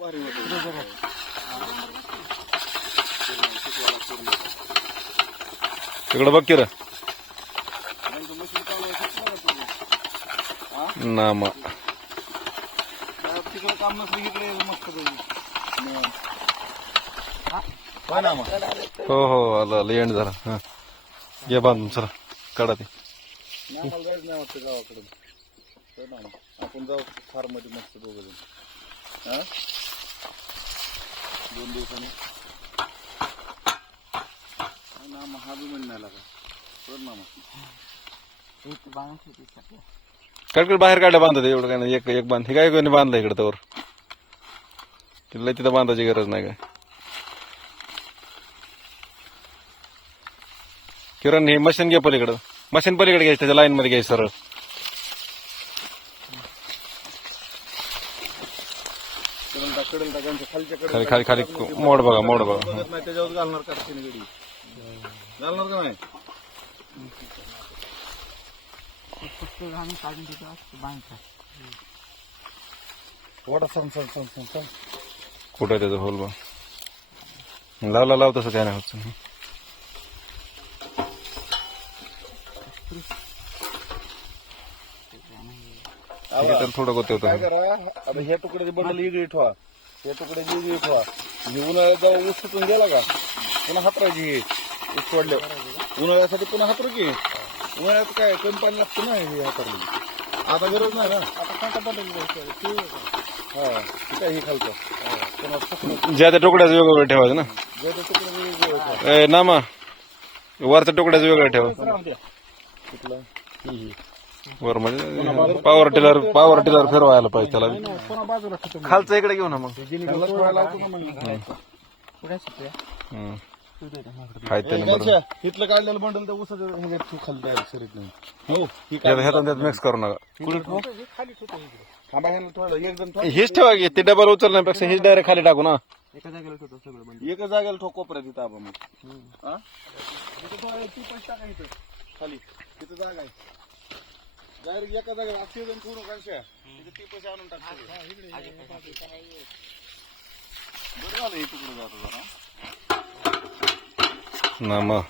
भारी तिकडं बघ की ना मग तिकडं काम नसलं इकडे मस्त ना मग हो हो आलं आलं एंड झाला. हा. ये बांधून चला काढा ते. आम्हाला जायचं नाही वाटतं गावाकडून आपण जाऊ फारमध्ये मस्त दोघं जण. हा? दोन दिवसांनी. ना का? कर ना मग. काढ बाहेर काढल्या बांधत एवढं काय नाही. एक एक बांध. हे काय कोणी बांधलं इकडं तर तिला तिथं बांधायची गरज नाही काय? किरण हे मशीन घे पलीकडं. मशीन पलीकडे घ्यायचं त्याच्या लाईन मध्ये घ्यायचं सरळ. खालच्या खाली. खाली खाली मोड बघा मोड बघा. बघत नाही त्याच्यावर घालणार का गडी? घालणार का नाही? वाटा कुठं आहे त्याचं होल बघ. लाव लाव लाव तसं काय नाही. होत तर थोडं गोते काय होतं करा? आता ह्या तुकड्याची बंडल वेगळी ठेवा. ह्या तुकड्याची वेगळी ठेवा. ही उन्हाळ्यात जेव्हा ऊस तुटून गेला का? पुन्हा हातरायची. ही ऊस सोडल्या उन्हाळ्यासाठी पुन्हा हातरू की उन्हाळ्यात काय? कमी पाणी लागतं ना हे हातरली आता गरज नाही ना? आता कांटा बंडल हा ठीक आहे हे. खालचं. पुन्हा सुकणं ज्या त्या टुकड्याचं वेगवेगळं ठेवायचं ना? ज्या त्या तुकड्याचं. ए नामा. वरच्या टुकड्याचं वेगळं ठेवा. कुठलं? वर म्हणजे पॉवर टिलर पॉवर टिलर फिरवायला पाहिजे त्याला. बाजूला खालचं इकडे घेऊ ना मग. हम्म. हाय इथलं काढलेलं बंडल तर उसाचं ह्याच्यात ठेव खाली direct सरीत नाही हो ह्यात त्यात मिक्स करू नका. थांबा ह्याला थोडं एकदम हेच ठेवा की ते डबल उचलण्यापेक्षा हेच डायरेक्ट खाली टाकू ना. एका जागेला ठोक कोपऱ्यात तिथं आपण मग. हा? इथं थोडं ती पैसे खाली. तिथं जागा आहे. डायरेक्ट एका जागेला ऑक्सिजन पूर्ण काढशा तिथे ती पैसे आणून टाक सगळे. बरं झालं हे तिकडे जातो जरा. ना मग.